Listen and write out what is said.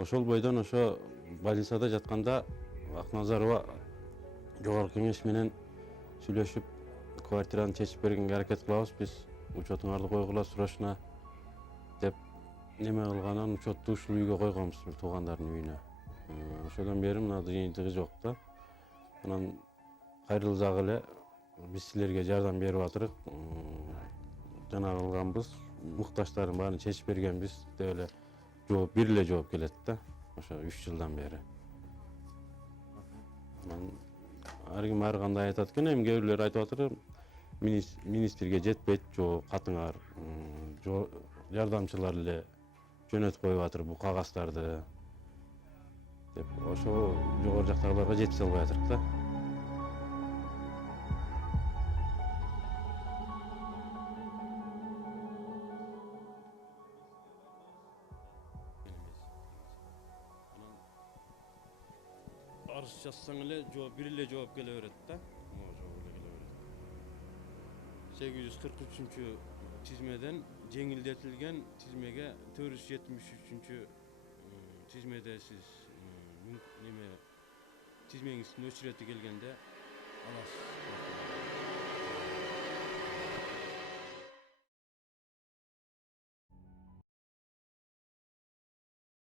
Ошол бойдон ошо больницада жатканда Акназарова жогорку кеңеш менен сүйлөшүп квартираны чечип бергенге аракет кылабыз биз, учетуңарды койгула срочно деп неме кылгандан учетту ушул үйгө койгонбуз, туугандардын үйүнө. Ошодон бери мына жыйынтыгы жок да. Анан кайрылсак эле биз силерге жардам берип атырык, жана кылганбыз, муктаждардын баарын чечип бергенбиз деп эле жооп, бир эле жооп келет да, ошо 3 жылдан бери. Анан ар ким ар кандай айтат экен, эми кээ бирлер айтып атыр, министрге жетпейт жооп, катыңар, жардамчылар эле жөнөтүп коюп атыр бул кагаздарды деп, ошо жогору жактагыларга жеткизе албай атырык да. Арыз жазсаң эле бир эле жооп келе берет да. 843 тизмеден жеңилдетилген тизмеге 473 тизмеде сиз неме тизмеңиздин өчүрети келгенде аласыз.